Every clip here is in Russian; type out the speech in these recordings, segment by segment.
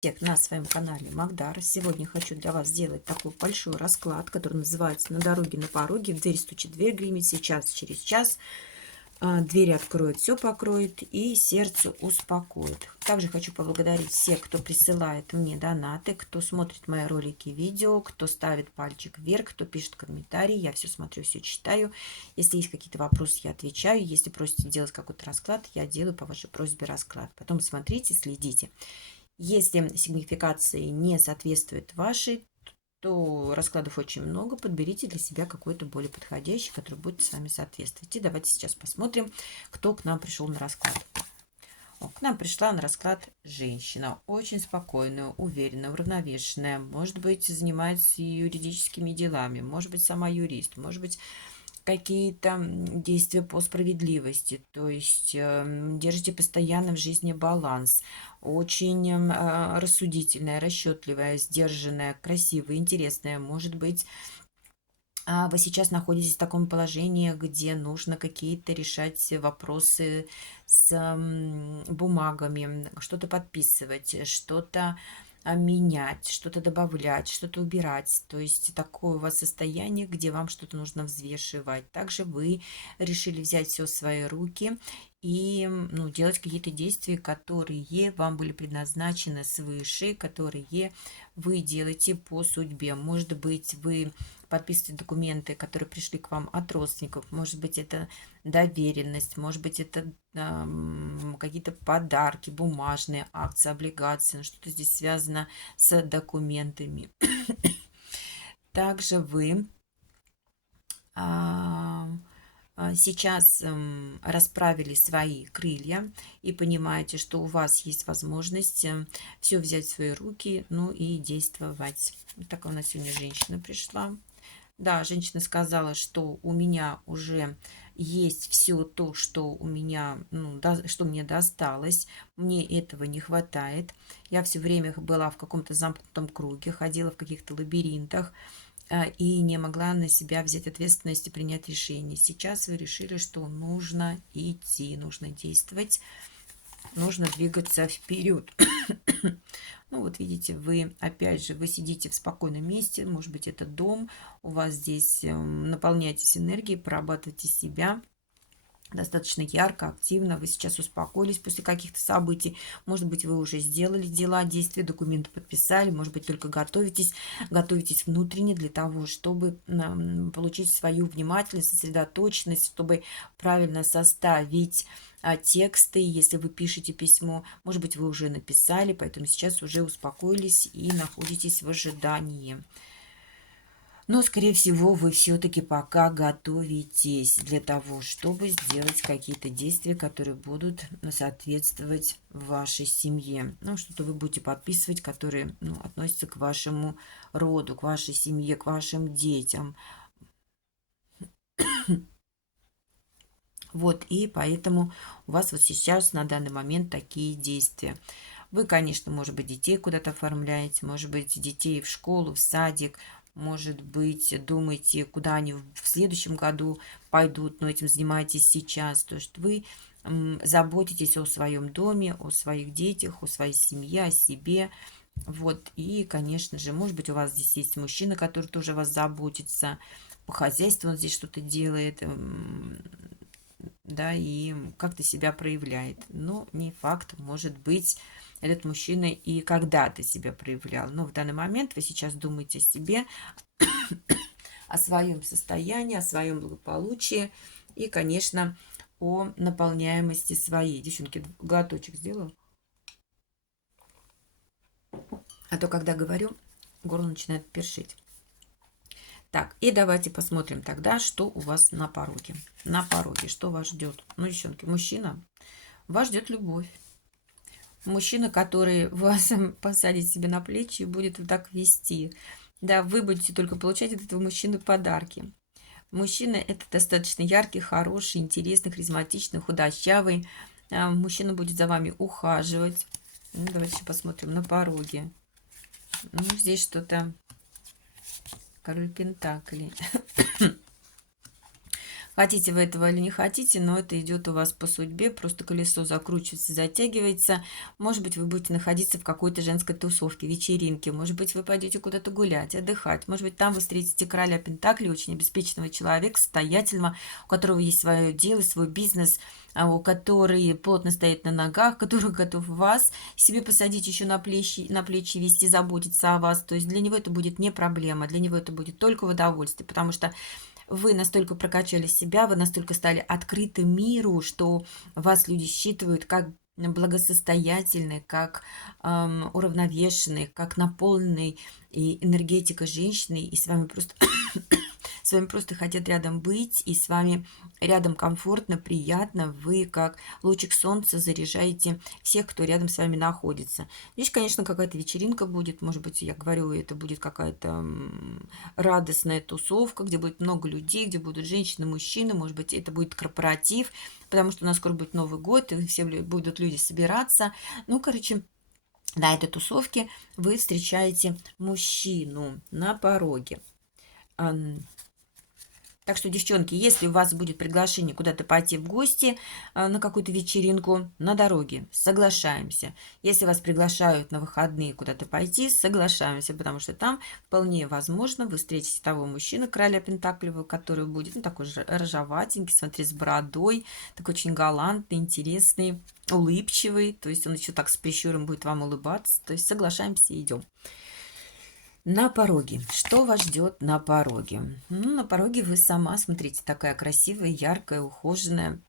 Всех на своем канале Магдар. Сегодня хочу для вас сделать такой большой расклад, который называется «На дороге, на пороге». В дверь стучит, дверь гремит. Сейчас, через час двери откроет, все покроет и сердце успокоит. Также хочу поблагодарить всех, кто присылает мне донаты, кто смотрит мои ролики, видео, кто ставит пальчик вверх, кто пишет комментарии. Я все смотрю, все читаю. Если есть какие-то вопросы, я отвечаю. Если просите делать какой-то расклад, я делаю по вашей просьбе расклад. Потом смотрите, следите. Если сигнификации не соответствует вашей, то раскладов очень много. Подберите для себя какой-то более подходящий, который будет с вами соответствовать. И давайте сейчас посмотрим, кто к нам пришел на расклад. К нам пришла на расклад женщина. Очень спокойная, уверенная, уравновешенная. Может быть, занимается юридическими делами. Может быть, сама юрист. Может быть, какие-то действия по справедливости, то есть держите постоянно в жизни баланс, очень рассудительная, расчетливая, сдержанная, красивая, интересная. Может быть, вы сейчас находитесь в таком положении, где нужно какие-то решать вопросы с бумагами, что-то подписывать, что-то менять, что-то добавлять, что-то убирать. То есть такое у вас состояние, где вам что-то нужно взвешивать. Также вы решили взять все в свои руки и делать какие-то действия, которые вам были предназначены свыше, которые вы делаете по судьбе. Может быть, вы подписываете документы, которые пришли к вам от родственников. Может быть, это доверенность, может быть, это какие-то подарки, бумажные акции, облигации, что-то здесь связано с документами. Также вы сейчас расправили свои крылья и понимаете, что у вас есть возможность все взять в свои руки, ну и действовать. Вот такая у нас сегодня женщина пришла. Да, женщина сказала, что у меня уже есть все то, что у меня, что мне досталось. Мне этого не хватает. Я все время была в каком-то замкнутом круге, ходила в каких-то лабиринтах и не могла на себя взять ответственность и принять решение. Сейчас вы решили, что нужно идти, нужно действовать, нужно двигаться вперед. Ну, вот видите, вы, опять же, вы сидите в спокойном месте, может быть, это дом, у вас здесь наполняетесь энергией, прорабатываете себя достаточно ярко, активно, вы сейчас успокоились после каких-то событий, может быть, вы уже сделали дела, действия, документы подписали, может быть, только готовитесь внутренне для того, чтобы получить свою внимательность, сосредоточенность, чтобы правильно составить тексты, если вы пишете письмо, может быть, вы уже написали, поэтому сейчас уже успокоились и находитесь в ожидании. Но, скорее всего, вы все-таки пока готовитесь для того, чтобы сделать какие-то действия, которые будут соответствовать вашей семье. Ну, что-то вы будете подписывать, которые относятся к вашему роду, к вашей семье, к вашим детям. Вот, и поэтому у вас вот сейчас на данный момент такие действия. Вы, конечно, может быть, детей куда-то оформляете, может быть, детей в школу, в садик, может быть, думаете, куда они в следующем году пойдут, но этим занимаетесь сейчас. То есть вы заботитесь о своем доме, о своих детях, о своей семье, о себе. Вот, и, конечно же, может быть, у вас здесь есть мужчина, который тоже о вас заботится, по хозяйству он здесь что-то делает, да, и как-то себя проявляет. Но не факт, может быть, этот мужчина и когда-то себя проявлял. Но в данный момент вы сейчас думаете о себе, о своем состоянии, о своем благополучии и, конечно, о наполняемости своей. Девчонки, глоточек сделаю. А то, когда говорю, горло начинает першить. Так, и давайте посмотрим тогда, что у вас на пороге. На пороге, что вас ждет. Ну, девчонки, мужчина, вас ждет любовь. Мужчина, который вас посадит себе на плечи и будет вот так вести. Да, вы будете только получать от этого мужчины подарки. Мужчина – это достаточно яркий, хороший, интересный, харизматичный, худощавый. Мужчина будет за вами ухаживать. Ну, давайте еще посмотрим на пороге. Ну, здесь что-то... Король Пентаклей. Хотите вы этого или не хотите, но это идет у вас по судьбе, просто колесо закручивается, затягивается. Может быть, вы будете находиться в какой-то женской тусовке, вечеринке, может быть, вы пойдете куда-то гулять, отдыхать, может быть, там вы встретите короля Пентаклей, очень обеспеченного человека, состоятельного, у которого есть свое дело, свой бизнес, у который плотно стоит на ногах, который готов вас себе посадить еще на плечи вести, заботиться о вас. То есть для него это будет не проблема, для него это будет только в удовольствие, потому что вы настолько прокачали себя, вы настолько стали открыты миру, что вас люди считывают как благосостоятельный, как уравновешенный, как наполненный и энергетика женщины, и с вами просто с вами просто хотят рядом быть, и с вами рядом комфортно, приятно. Вы, как лучик солнца, заряжаете всех, кто рядом с вами находится. Здесь, конечно, какая-то вечеринка будет, может быть, я говорю, это будет какая-то радостная тусовка, где будет много людей, где будут женщины, мужчины, может быть, это будет корпоратив, потому что у нас скоро будет Новый год, и все будут люди собираться. Ну, короче, на этой тусовке вы встречаете мужчину на пороге. Так что, девчонки, если у вас будет приглашение куда-то пойти в гости на какую-то вечеринку на дороге, соглашаемся. Если вас приглашают на выходные куда-то пойти, соглашаемся, потому что там вполне возможно вы встретите того мужчину, короля Пентаклевого, который будет, ну, такой же рыжоватенький, смотри, с бородой, такой очень галантный, интересный, улыбчивый. То есть он еще так с прищуром будет вам улыбаться. То есть соглашаемся и идем. На пороге. Что вас ждет на пороге? Ну, на пороге вы сама, смотрите, такая красивая, яркая, ухоженная.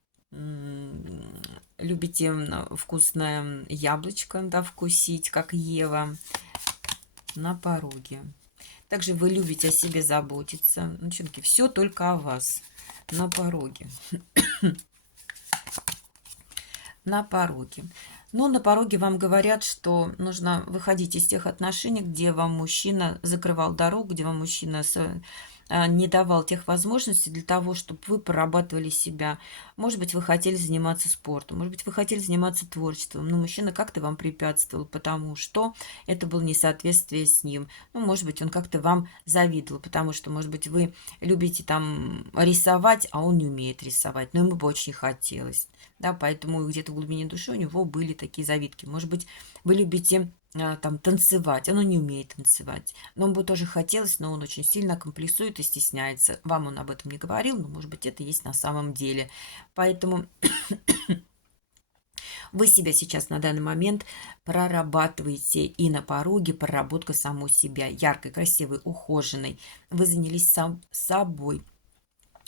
Любите вкусное яблочко, да, вкусить, как Ева. На пороге. Также вы любите о себе заботиться. Ну, девчонки, все только о вас. На пороге. На пороге. Но на пороге вам говорят, что нужно выходить из тех отношений, где вам мужчина закрывал дорогу, где вам мужчина не давал тех возможностей для того, чтобы вы прорабатывали себя. Может быть, вы хотели заниматься спортом, может быть, вы хотели заниматься творчеством, но мужчина как-то вам препятствовал, потому что это было несоответствие с ним. Ну, может быть, он как-то вам завидовал, потому что, может быть, вы любите там рисовать, а он не умеет рисовать, но ему бы очень хотелось. Да, поэтому где-то в глубине души у него были такие завидки. Может быть, вы любите там танцевать, он не умеет танцевать. Но ему бы тоже хотелось, но он очень сильно комплексует и стесняется. Вам он об этом не говорил, но, может быть, это есть на самом деле. Поэтому вы себя сейчас на данный момент прорабатываете, и на пороге проработка самой себя. Яркой, красивой, ухоженной. Вы занялись собой.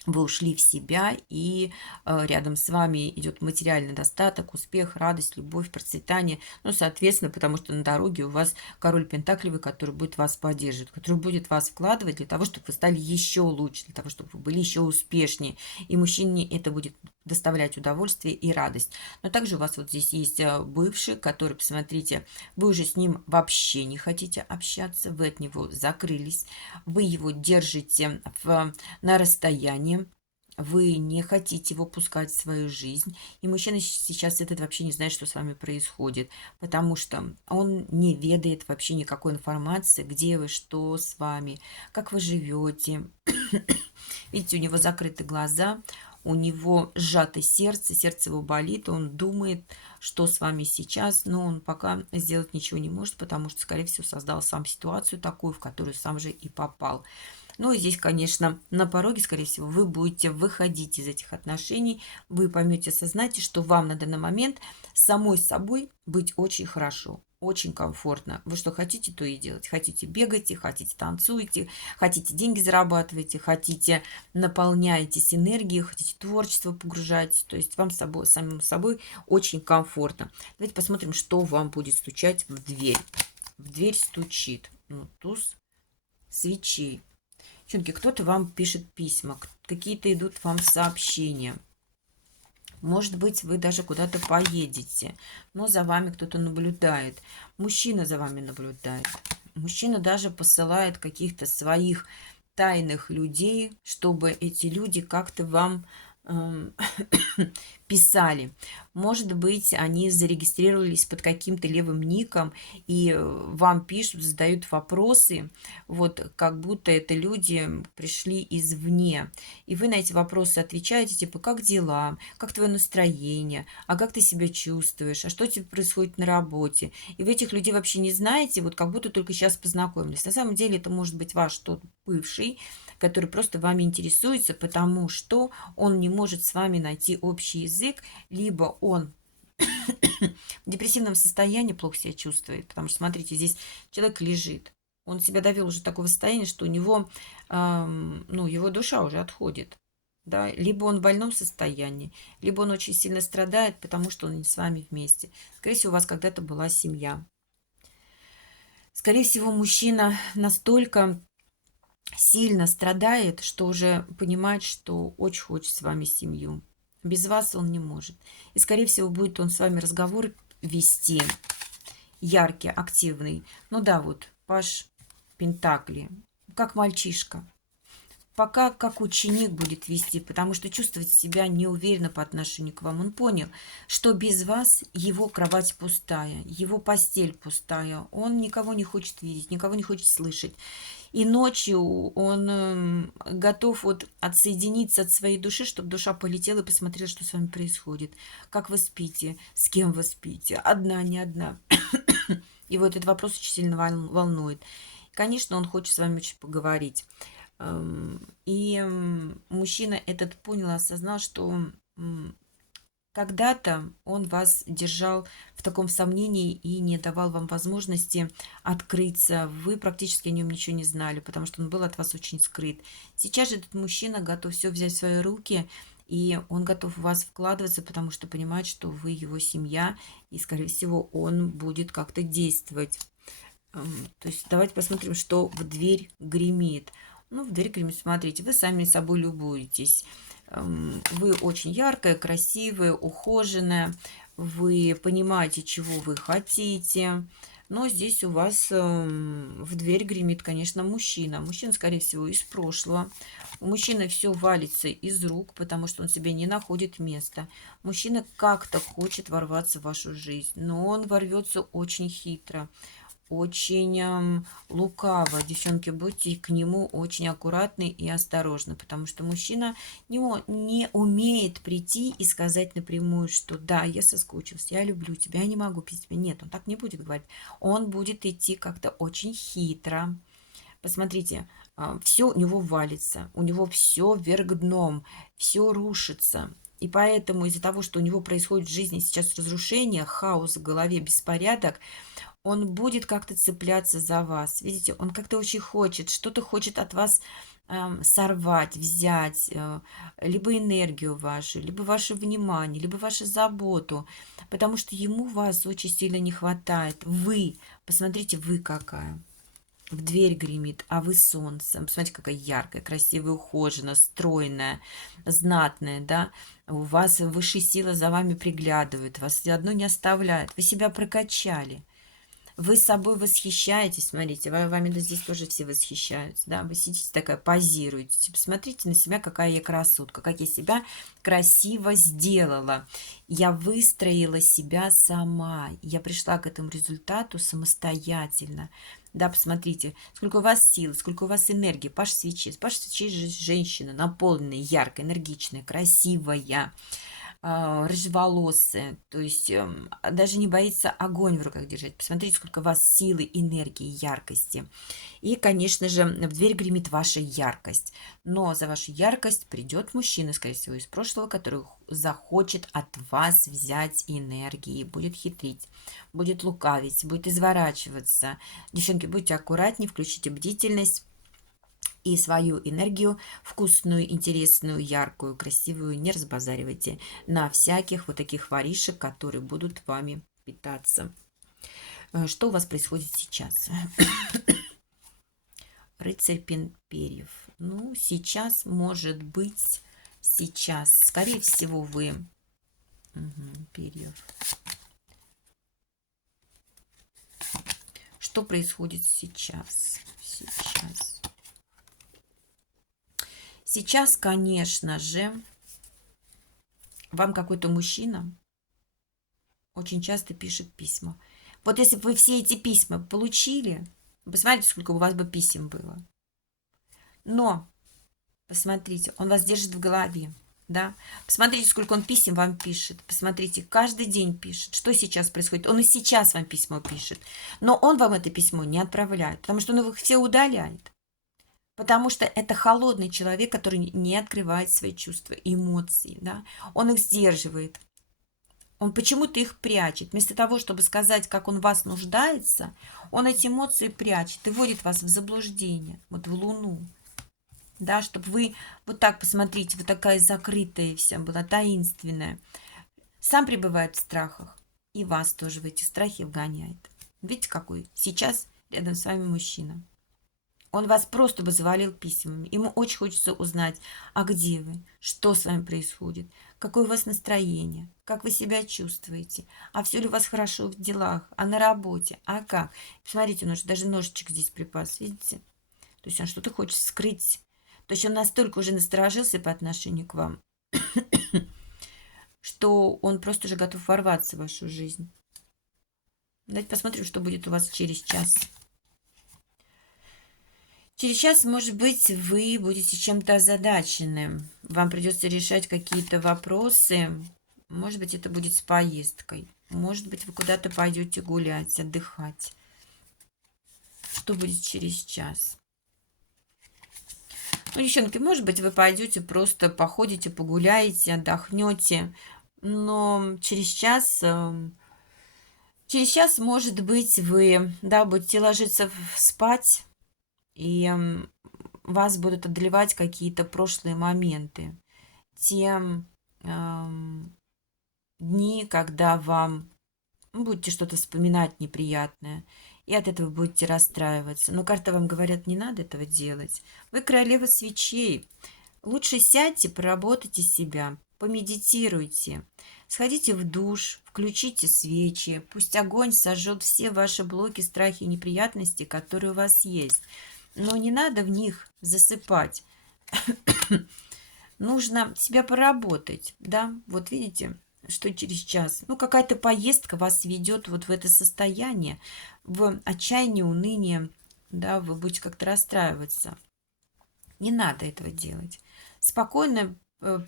Вы ушли в себя, и рядом с вами идет материальный достаток, успех, радость, любовь, процветание. Ну, соответственно, потому что на дороге у вас король Пентаклевый, который будет вас поддерживать, который будет вас вкладывать для того, чтобы вы стали еще лучше, для того, чтобы вы были еще успешнее. И мужчине это будет доставлять удовольствие и радость. Но также у вас вот здесь есть бывший, который, посмотрите, вы уже с ним вообще не хотите общаться, вы от него закрылись, вы его держите на расстоянии, вы не хотите его пускать в свою жизнь, и мужчина сейчас этот вообще не знает, что с вами происходит, потому что он не ведает вообще никакой информации, где вы, что с вами, как вы живете. Видите, у него закрыты глаза, у него сжато сердце, сердце его болит, он думает, что с вами сейчас, но он пока сделать ничего не может, потому что, скорее всего, создал сам ситуацию такую, в которую сам же и попал. Ну и здесь, конечно, на пороге, скорее всего, вы будете выходить из этих отношений, вы поймете, осознаете, что вам на данный момент самой собой быть очень хорошо, очень комфортно. Вы что хотите, то и делать. Хотите бегайте, хотите танцуйте, хотите деньги зарабатывайте, хотите наполняетесь энергией, хотите творчество погружать. То есть вам самим собой очень комфортно. Давайте посмотрим, что вам будет стучать в дверь. В дверь стучит. Ну, туз свечей. Девчонки, кто-то вам пишет письма, какие-то идут вам сообщения. Может быть, вы даже куда-то поедете, но за вами кто-то наблюдает. Мужчина за вами наблюдает. Мужчина даже посылает каких-то своих тайных людей, чтобы эти люди как-то вам писали. Может быть, они зарегистрировались под каким-то левым ником, и вам пишут, задают вопросы, вот как будто это люди пришли извне. И вы на эти вопросы отвечаете, типа, как дела, как твое настроение, а как ты себя чувствуешь, а что тебе происходит на работе. И вы этих людей вообще не знаете, вот как будто только сейчас познакомились. На самом деле это может быть ваш тот бывший, который просто вами интересуется, потому что он не может с вами найти общий язык, либо он в депрессивном состоянии плохо себя чувствует, потому что, смотрите, здесь человек лежит, он себя довел уже до такого состояния, что у него, ну, его душа уже отходит, да, либо он в больном состоянии, либо он очень сильно страдает, потому что он не с вами вместе. Скорее всего, у вас когда-то была семья. Скорее всего, мужчина настолько сильно страдает, что уже понимает, что очень хочет с вами семью. Без вас он не может. И, скорее всего, будет он с вами разговор вести яркий, активный. Ну да, вот Паш Пентакли, как мальчишка. Пока как ученик будет вести, потому что чувствовать себя неуверенно по отношению к вам. Он понял, что без вас его кровать пустая, его постель пустая. Он никого не хочет видеть, никого не хочет слышать. И ночью он готов вот отсоединиться от своей души, чтобы душа полетела и посмотрела, что с вами происходит. Как вы спите, с кем вы спите, одна, не одна. И вот этот вопрос очень сильно волнует. Конечно, он хочет с вами очень поговорить. И мужчина этот понял, осознал, что когда-то он вас держал в таком сомнении и не давал вам возможности открыться. Вы практически о нем ничего не знали, потому что он был от вас очень скрыт. Сейчас же этот мужчина готов все взять в свои руки, и он готов в вас вкладываться, потому что понимает, что вы его семья, и, скорее всего, он будет как-то действовать. То есть давайте посмотрим, что в дверь гремит. Ну, в дверь гремит, смотрите, вы сами собой любуетесь. Вы очень яркая, красивая, ухоженная. Вы понимаете, чего вы хотите. Но здесь у вас в дверь гремит, конечно, мужчина. Мужчина, скорее всего, из прошлого. У мужчины все валится из рук, потому что он себе не находит места. Мужчина как-то хочет ворваться в вашу жизнь, но он ворвется очень хитро, очень лукаво. Девчонки, будьте к нему очень аккуратны и осторожны, потому что мужчина не умеет прийти и сказать напрямую, что да, я соскучился, я люблю тебя, я не могу без тебя. Нет, он так не будет говорить. Он будет идти как-то очень хитро. Посмотрите, все у него валится, у него все вверх дном, все рушится. И поэтому из-за того, что у него происходит в жизни сейчас разрушение, хаос в голове, беспорядок, он будет как-то цепляться за вас. Видите, он как-то очень хочет, что-то хочет от вас сорвать, взять, либо энергию вашу, либо ваше внимание, либо вашу заботу, потому что ему вас очень сильно не хватает. Вы, посмотрите, вы какая. В дверь гремит, а вы солнце. Посмотрите, какая яркая, красивая, ухоженная, стройная, знатная, да. У вас высшие силы за вами приглядывают, вас одно не оставляют. Вы себя прокачали. Вы собой восхищаетесь, смотрите, вами да здесь тоже все восхищаются, да, вы сидите такая, позируете, типа, смотрите на себя, какая я красотка, как я себя красиво сделала. Я выстроила себя сама, я пришла к этому результату самостоятельно. Да, посмотрите, сколько у вас сил, сколько у вас энергии. Паш свечи. Паш свечи же женщина, наполненная, яркая, энергичная, красивая, рыжеволосая, то есть даже не боится огонь в руках держать. Посмотрите, сколько у вас силы, энергии, яркости. И, конечно же, в дверь гремит ваша яркость. Но за вашу яркость придет мужчина, скорее всего, из прошлого, который захочет от вас взять энергии, будет хитрить, будет лукавить, будет изворачиваться. Девчонки, будьте аккуратнее, включите бдительность. И свою энергию, вкусную, интересную, яркую, красивую, не разбазаривайте на всяких вот таких воришек, которые будут вами питаться. Что у вас происходит сейчас? Рыцарь перьев. Ну, сейчас, может быть, сейчас, скорее всего, вы... перьев. Что происходит сейчас? Сейчас, конечно же, вам какой-то мужчина очень часто пишет письма. Вот если бы вы все эти письма получили, посмотрите, сколько у вас бы писем было. Но, посмотрите, он вас держит в голове, да? Посмотрите, сколько он писем вам пишет. Посмотрите, каждый день пишет. Что сейчас происходит? Он и сейчас вам письмо пишет. Но он вам это письмо не отправляет, потому что он их все удаляет. Потому что это холодный человек, который не открывает свои чувства, эмоции, да? Он их сдерживает. Он почему-то их прячет. Вместо того, чтобы сказать, как он в вас нуждается, он эти эмоции прячет и вводит вас в заблуждение, вот в луну. Да, чтобы вы, вот так посмотрите, вот такая закрытая вся была, таинственная. Сам пребывает в страхах и вас тоже в эти страхи вгоняет. Видите, какой сейчас рядом с вами мужчина. Он вас просто бы завалил письмами. Ему очень хочется узнать, а где вы, что с вами происходит, какое у вас настроение, как вы себя чувствуете, а все ли у вас хорошо в делах, а на работе, а как. Посмотрите, он уже даже ножичек здесь припас, видите? То есть он что-то хочет скрыть. То есть он настолько уже насторожился по отношению к вам, что он просто уже готов ворваться в вашу жизнь. Давайте посмотрим, что будет у вас через час. Через час, может быть, вы будете чем-то озадачены. Вам придется решать какие-то вопросы. Может быть, это будет с поездкой. Может быть, вы куда-то пойдете гулять, отдыхать. Что будет через час? Ну, девчонки, может быть, вы пойдете просто походите, погуляете, отдохнете. Но через час, может быть, вы, да, будете ложиться спать, и вас будут одолевать какие-то прошлые моменты. Те дни, когда вам будете что-то вспоминать неприятное, и от этого будете расстраиваться. Но карты вам говорят, не надо этого делать. Вы королева свечей. Лучше сядьте, поработайте себя, помедитируйте, сходите в душ, включите свечи, пусть огонь сожжет все ваши блоки, страхи и неприятности, которые у вас есть. Но не надо в них засыпать. Нужно себя поработать, да, вот видите, что через час. Ну, какая-то поездка вас ведет вот в это состояние, в отчаяние, уныние, да, вы будете как-то расстраиваться. Не надо этого делать. Спокойно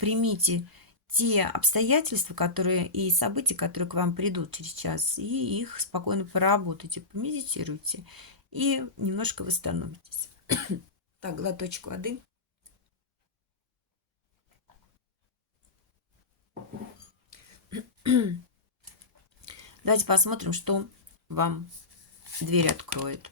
примите те обстоятельства, которые и события, которые к вам придут через час, и их спокойно поработайте, помедитируйте, и немножко восстановитесь. Так, глоточек воды. Давайте посмотрим, что вам дверь откроет.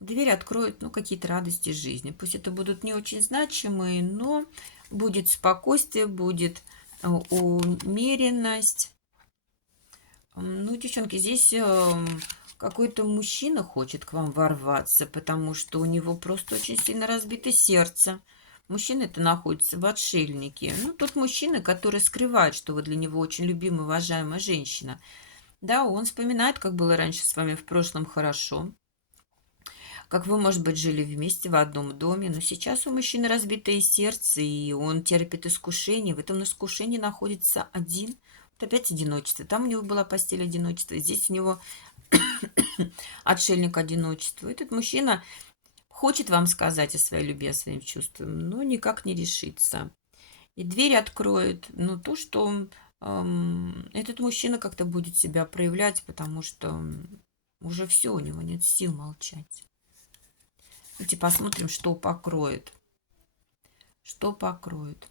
Дверь откроет, ну, какие-то радости жизни. Пусть это будут не очень значимые, но будет спокойствие, будет умеренность. Ну, девчонки, здесь какой-то мужчина хочет к вам ворваться, потому что у него просто очень сильно разбито сердце. Мужчина это находится в отшельнике. Ну, тот мужчина, который скрывает, что вы для него очень любимая, уважаемая женщина. Да, он вспоминает, как было раньше с вами в прошлом хорошо. Как вы, может быть, жили вместе в одном доме. Но сейчас у мужчины разбитое сердце, и он терпит искушение. В этом искушении находится один. Вот опять одиночество. Там у него была постель одиночества. Здесь у него отшельник одиночества. Этот мужчина хочет вам сказать о своей любви, о своим чувствах, но никак не решится. И дверь откроет, ну, то, что этот мужчина как-то будет себя проявлять, потому что уже все, у него нет сил молчать. Давайте посмотрим, что покроет. Что покроет.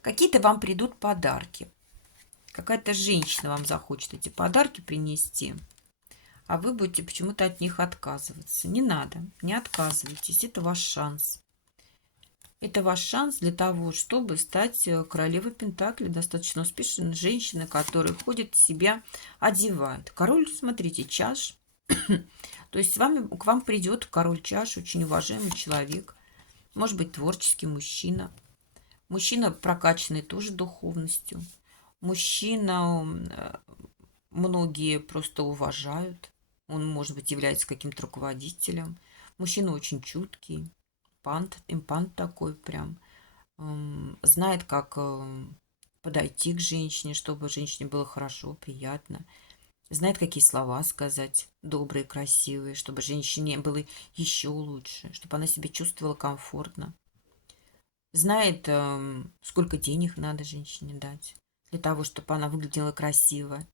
Какие-то вам придут подарки. Какая-то женщина вам захочет эти подарки принести, а вы будете почему-то от них отказываться. Не надо, не отказывайтесь. Это ваш шанс. Это ваш шанс для того, чтобы стать королевой Пентаклей, достаточно успешной женщиной, которая ходит, себя одевает. Король, смотрите, чаш. То есть к вам придет король чаш, очень уважаемый человек. Может быть, творческий мужчина. Мужчина прокачанный тоже духовностью. Мужчина многие просто уважают. Он, может быть, является каким-то руководителем. Мужчина очень чуткий. Импант такой прям. знает, как подойти к женщине, чтобы женщине было хорошо, приятно. Знает, какие слова сказать, добрые, красивые, чтобы женщине было еще лучше, чтобы она себя чувствовала комфортно. Знает, сколько денег надо женщине дать для того, чтобы она выглядела красиво.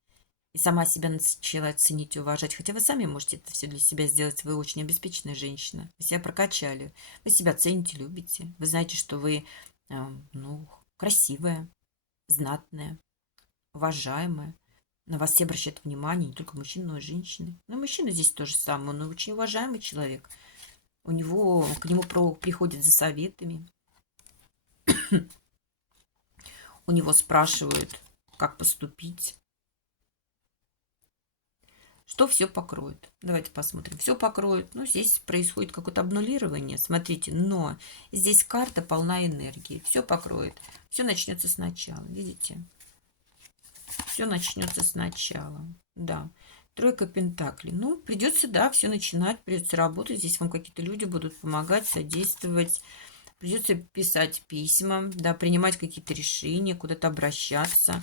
И сама себя начала ценить и уважать. Хотя вы сами можете это все для себя сделать. Вы очень обеспеченная женщина. Вы себя прокачали. Вы себя цените, любите. Вы знаете, что вы, ну, красивая, знатная, уважаемая. На вас все обращают внимание, не только мужчины, но и женщины. Но и мужчина здесь то же самое. Он очень уважаемый человек. К нему приходят за советами. У него спрашивают, как поступить. Что все покроет? Давайте посмотрим. Все покроет. Ну, здесь происходит какое-то обнулирование. Смотрите, но здесь карта полна энергии. Все покроет. Все начнется сначала. Видите? Все начнется сначала. Да. Тройка пентаклей. Ну, придется, да, все начинать, придется работать. Здесь вам какие-то люди будут помогать, содействовать. Придется писать письма, да, принимать какие-то решения, куда-то обращаться.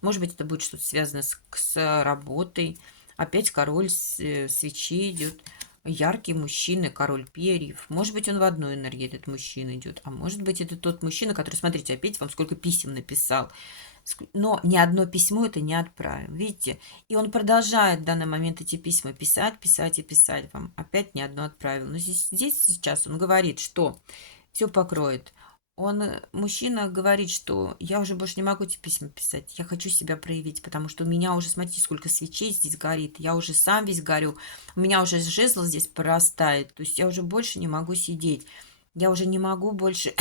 Может быть, это будет что-то связано с работой. Опять король свечей идет. Яркий мужчина, король перьев. Может быть, он в одной энергии, этот мужчина идет. А может быть, это тот мужчина, который, смотрите, опять вам сколько писем написал. Но ни одно письмо это не отправил. Видите? И он продолжает в данный момент эти письма писать, писать и писать вам. Опять ни одно отправил. Но здесь сейчас он говорит, что все покроет. Мужчина говорит, что я уже больше не могу эти письма писать, я хочу себя проявить, потому что у меня уже, смотрите, сколько свечей здесь горит, я уже сам весь горю, у меня уже жезл здесь прорастает, то есть я уже больше не могу сидеть, я уже не могу больше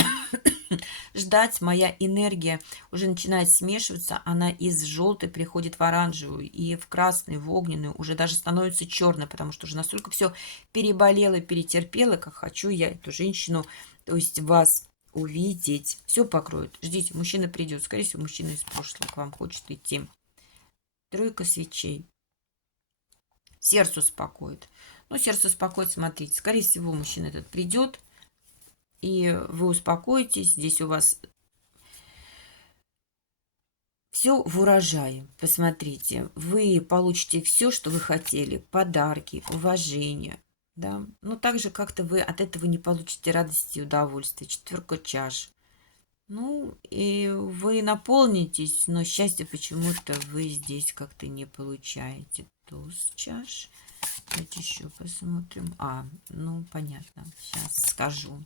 ждать, моя энергия уже начинает смешиваться, она из желтой приходит в оранжевую, и в красный, в огненную, уже даже становится черной, потому что уже настолько все переболело, перетерпело, как хочу я эту женщину, то есть вас увидеть. Все покроют. Ждите, мужчина придет. Скорее всего, мужчина из прошлого к вам хочет идти. Тройка свечей. Сердце успокоит. Ну, сердце успокоит, смотрите. Скорее всего, мужчина этот придет, и вы успокоитесь. Здесь у вас все в урожае. Посмотрите, вы получите все, что вы хотели. Подарки, уважение. Да? Но также как-то вы от этого не получите радости и удовольствия. Четверка чаш. Ну, и вы наполнитесь, но счастье почему-то вы здесь как-то не получаете. Туз чаш. Давайте еще посмотрим. Ну, понятно. Сейчас скажу.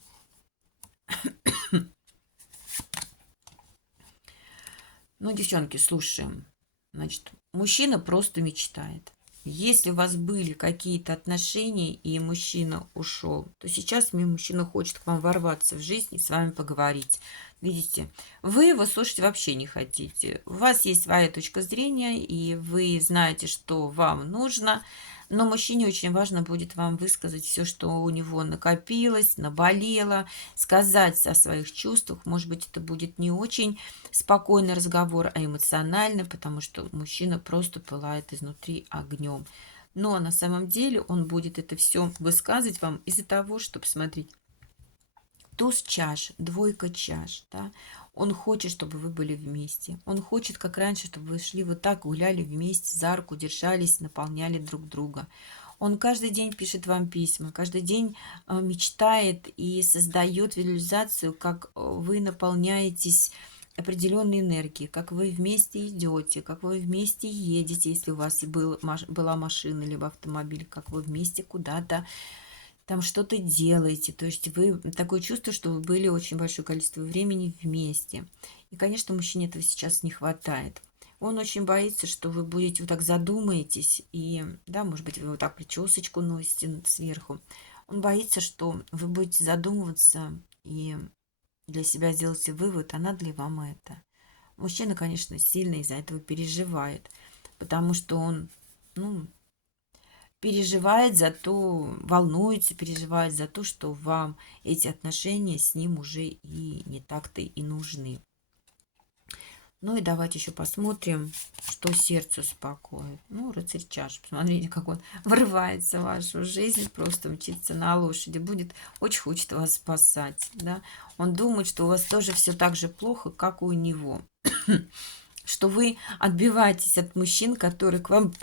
Ну, девчонки, слушаем. Значит, мужчина просто мечтает. Если у вас были какие-то отношения, и мужчина ушел, то сейчас мужчина хочет к вам ворваться в жизнь и с вами поговорить. Видите, вы его слушать вообще не хотите. У вас есть своя точка зрения, и вы знаете, что вам нужно. Но мужчине очень важно будет вам высказать все, что у него накопилось, наболело, сказать о своих чувствах. Может быть, это будет не очень спокойный разговор, а эмоциональный, потому что мужчина просто пылает изнутри огнем. Но на самом деле он будет это все высказывать вам из-за того, чтобы смотреть. Туз чаш, двойка чаш, да, он хочет, чтобы вы были вместе. Он хочет, как раньше, чтобы вы шли вот так, гуляли вместе, за руку держались, наполняли друг друга. Он каждый день пишет вам письма, каждый день мечтает и создает визуализацию, как вы наполняетесь определенной энергией, как вы вместе идете, как вы вместе едете, если у вас и была машина либо автомобиль, как вы вместе куда-то там что-то делаете. То есть вы такое чувство, что вы были очень большое количество времени вместе. И, конечно, мужчине этого сейчас не хватает. Он очень боится, что вы будете вот так задумаетесь, и, да, может быть, вы вот так причесочку носите сверху. Он боится, что вы будете задумываться и для себя сделаете вывод, а надо ли вам это. Мужчина, конечно, сильно из-за этого переживает, потому что он, ну, переживает за то, волнуется, переживает за то, что вам эти отношения с ним уже и не так-то и нужны. Ну и давайте еще посмотрим, что сердце успокоит. Ну, рыцарь чаш. Посмотрите, как он врывается в вашу жизнь, просто мчится на лошади. Будет, очень хочет вас спасать, да. Он думает, что у вас тоже все так же плохо, как и у него. Что вы отбиваетесь от мужчин, которые к вам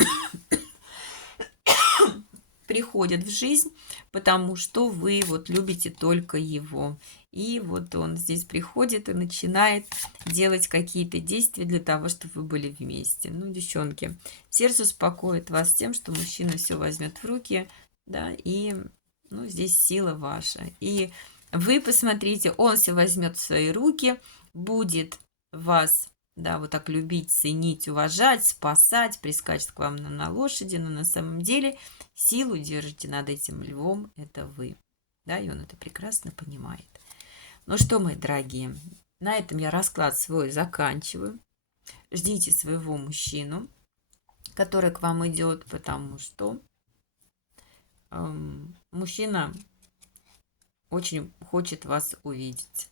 приходят в жизнь, потому что вы вот любите только его. И вот он здесь приходит и начинает делать какие-то действия для того, чтобы вы были вместе. Ну, девчонки, сердце успокоит вас тем, что мужчина все возьмет в руки, да, и, ну, здесь сила ваша. И вы посмотрите, он все возьмет в свои руки, будет вас, да, вот так любить, ценить, уважать, спасать, прискачет к вам на лошади, но на самом деле силу держите над этим львом, это вы. Да, и он это прекрасно понимает. Ну что, мои дорогие, на этом я расклад свой заканчиваю. Ждите своего мужчину, который к вам идет, потому что мужчина очень хочет вас увидеть.